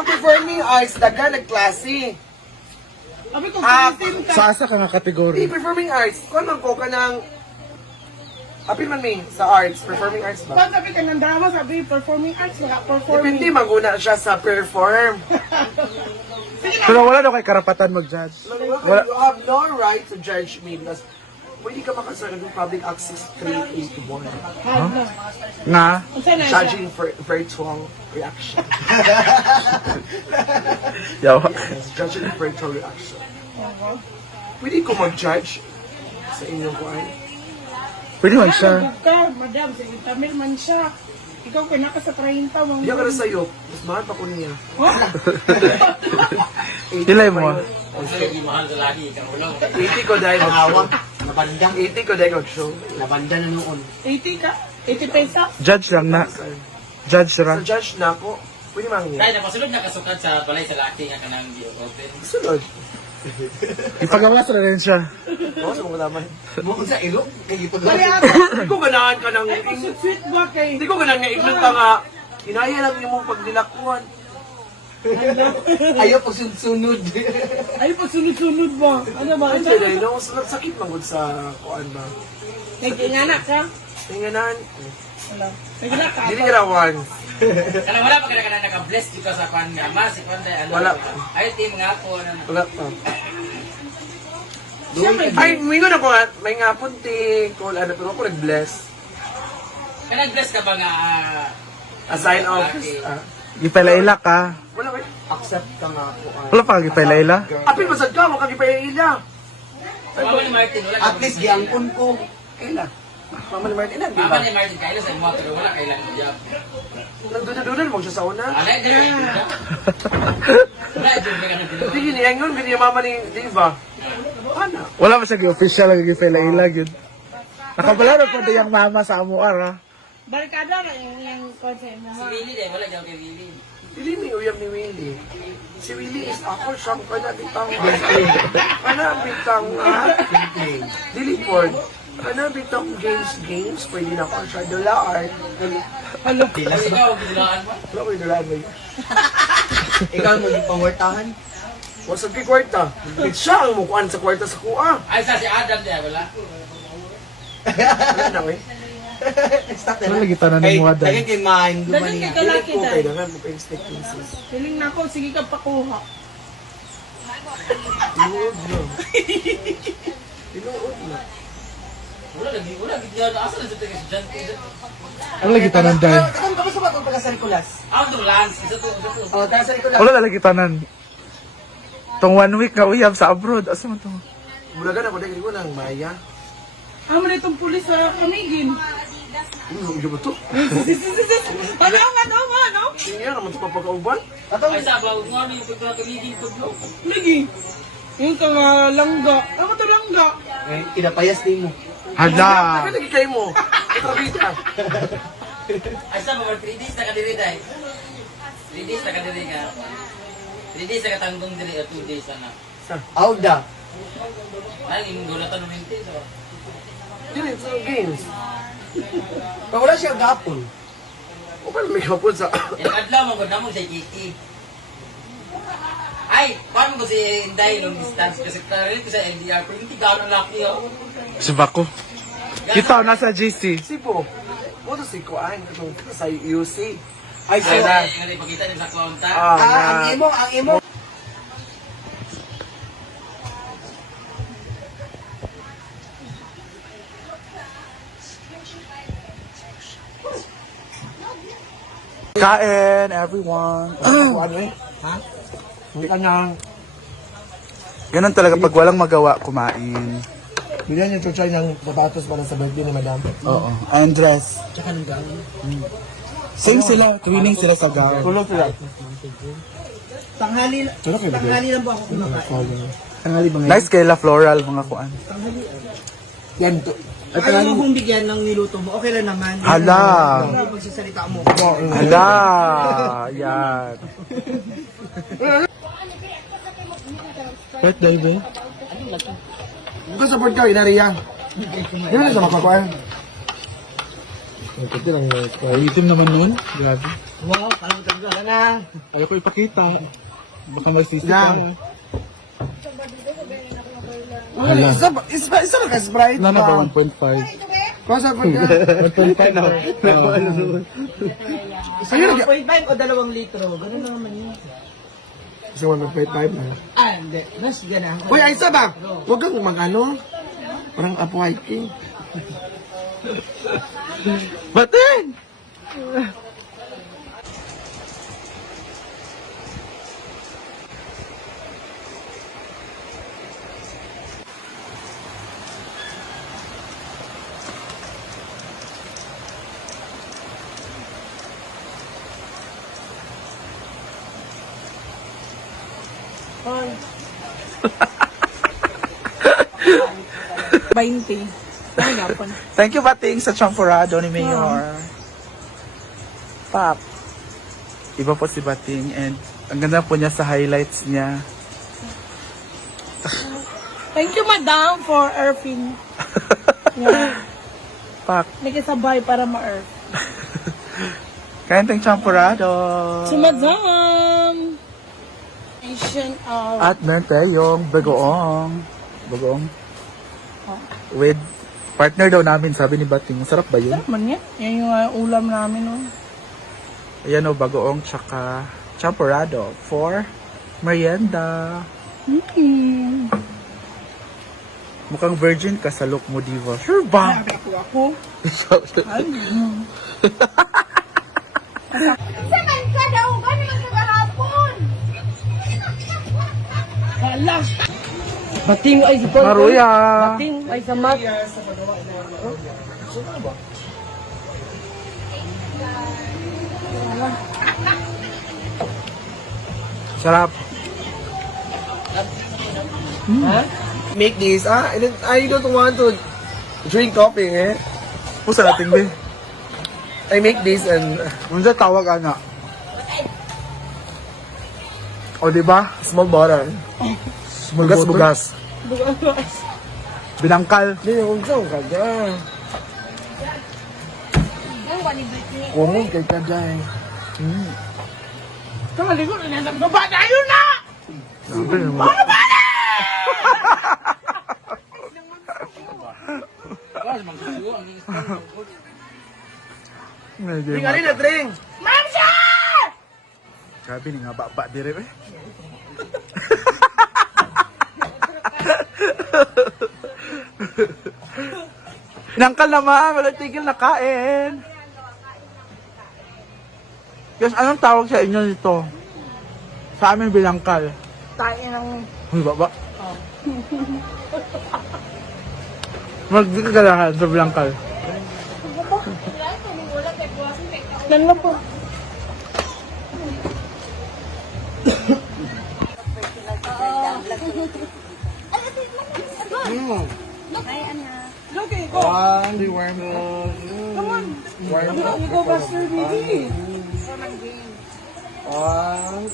ang performing arts, dagan nagklase. Sabi ko, Sa asa ka nga Di, kategory? performing arts. Kung man ko ka ng... Apil man mi sa arts, performing arts ba? pag sabi ka ng drama, sabi performing arts, wala performing. Depende, maguna siya sa perform. Pero wala daw kay karapatan mag-judge. Wala. You have no right to judge me because pwede ka makasarap ng Public Access 381. Nga? Unsa na siya? Judging for virtual reaction. Yawa. Yes, judging virtual reaction. Pwede ko mag-judge sa inyong kuhay. Pwede man siya. Ka, madam, sa Tamil man siya. Ikaw pinaka sa 30, mga. Hindi ako na sa'yo. Mas mahal pa ko niya. Hilay mo. Hindi mahal sa lagi, ikaw ulo. 80 ko dahil mag-show. Nabandang. 80 ko dahil mag-show. Nabanda na noon. 80 ka? 80 pesos? Judge lang na. Judge Sa ra. judge na ako, pwede mangyay. Kaya napasulod na kasukat sa balay sa laki nga kanang open. Sunod. Ipagawas na rin siya. Oo, sa mga naman. Bukod sa ilong, kaya ito Kaya Hindi ko ganahan ka ng... ay, sweet ba kay? Hindi ko ganahan nga ignan ka nga. Inaya lang yung mong pagdilakuan. Ayaw pag sunod. Ay, pag sunod-sunod ba? Ano ba? Ano dahil no? Sakit man gud sa kuan ba? Nag-inganak ka? Tinganan. Wala. Nag-inganak ka? Dili ka rawan. Kanang wala pa ka na naka-bless dito sa kwan nga. Mas, ikwan tayo. Wala. Ay, team nga po. Wala pa. Siyempre, Ay, mingo na ko nga. May nga punti. Kung ano, pero ako nag-bless. Kanang-bless ka ba nga? A sign of... Okay. Ipailaila ka. Wala kayo. Accept ka nga po. Wala pa kang ipailaila. Apil masad ka, wag kang ipaila. Mama ni Martin, wala At least giangkon ko. Kaila. Mama ni Martin, di Mama ba? ni Martin, kailan sa mga pero wala kailan mo job. Nagdudududal mo siya sa una. Wala, di ba? Wala, di ba ka nang Hindi gini, ang yun, gini yung mama ni Diva. Ano? Wala pa siya official lang ipailaila yun. Nakabalaro pa din yung mama sa amuar ha. barkada na yung konsep mo. Si Willie din, wala daw kay Willie. Dili mi uyab ni Willie. Si Willie is ako siyang kanabitang dili board. Kanabitang games, pwede na ko siya dolar. Ikaw, bilaan mo? Wala ko yung dolar ba yun? Ikaw mo di pangwartahan. Wasag kay kwarta. Siya ang mukuan sa kwarta sa kuha. Ay, sa si Adam din, wala. Wala na eh. Stop Wala lagi tanan ng mga Kaya kay main Dagan gumani. kay kalaki Okay, dahil. dangan mo pa yung steak pieces. Piling na ako, sige ka pakuha. Tinuod na. Tinuod na. Wala lagi dyan. Asa na sa tingin dyan? Ang lagi tanan dahil. Ikaw kamusta ba itong taga Sarikulas? Ah, itong Lance. Isa to. Oh, taga Sarikulas. Wala lagi tanan. Tong 1 week nga uyab sa abroad. Asa man to? Mulagan ako dahil ko ng Maya. Amo na itong pulis sa kamigin. Ano ba ito? Ano? Tingnan naman ito papakauban. Ay, sa bawag nga ano yung pagkakagiging paglo. Lagi. Yung ka nga langga. Ano to langga? Eh, kinapayas din mo. Hala. Taga lagi kayo mo. Katrabita. Ay, sa mga 3 days na kadiri dahil. 3 days na kadiri ka. 3 days na katanggong diri at 2 days na. Auda. Ay, yung gulatan ng minti. So. Dili, sa games. Pag wala siya gapon. O paano may kapon sa... Yung adlaw mo, gud mo si Kiki. Ay, paano ko si Inday long distance? Kasi karinig ko sa LDR, pero hindi gano'n laki oh. Si Bako. Kita nasa GC. Sipo. Puto si Kuan. Itong sa UC. Ay, so, Ay, yung ipakita niyo sa konta. ang imo. Kain, everyone. Kuan eh. Ha? Hindi ka na... Ganun talaga pag walang magawa, kumain. Bilhan yung chuchay ng sapatos para sa birthday ni Madam. Oo. And dress. Tsaka ng gawin. Same sila. Twinning sila sa gown. Tulog sila. Tanghali lang po ako kumakain. Nice kayla floral, mga kuan. Yan to. Ayaw mo kong bigyan ng niluto mo. Okay lang naman. Hala. Hindi pagsasalita mo. Hala. Yan. Birthday ba? Ito support ka, inariya. Yun na sa makakuan. Ito lang yung itim naman nun. Grabe. Wow, parang talaga ka na. Ayaw ko ipakita. Baka magsisi ka. Hala. Isa lang ka Sprite Wala na ba ba? 1.5? Kasa pa ka. 1.5 na. Ayun, 1.5 o 2 litro. Ganun lang naman yun. Isa 1.5 na. Ah, hindi. Mas ganahan ko. Uy, Aisa ba? Huwag kang mag-ano. Parang Apo Hiking. Batin! Bainti. Ay, gapon. Thank you, Bating, sa champurado ni Mayor. Pop. Iba po si Bating and ang ganda po niya sa highlights niya. Thank you, madam, for earthing. Yeah. Pak. Nakisabay para ma-earth. Kain tayong champurado. Si madam! Asian of... At meron tayong bagoong. Bagoong. With partner daw namin, sabi ni Bating. Masarap ba yun? Man yan. Yan yung ulam namin, oh. Ayan o, bagoong tsaka champurado for merienda. Mukhang virgin ka sa look mo, diva. Sure ba? Sabi ko ako. Saman ka daw, gano'n ang kagahapon? Hala! Bating ay sipon. Maruya! Bating ay samat. Sarap. Make this. I don't want to drink coffee, eh. Pusa natin, be. I make this and Unsa tawag ana? O, diba? small bottle. Small bottle. Bugas-bugas. Binangkal. Hindi, huwag saan ka dyan. Kumong kay ka dyan. Kamaligo na yan. Baba na yun na! Sabi naman. Medyo Drink, alin na, drink! Grabe ni nga baba dire eh. Nangkal naman, wala tigil na kain. Yes, anong tawag sa inyo dito? Sa amin bilangkal. Tayo ng... Uy, baba. Magkakalahan sa bilangkal. Yan lang po. Okay, go. One, warm Come on. You go faster, baby. One,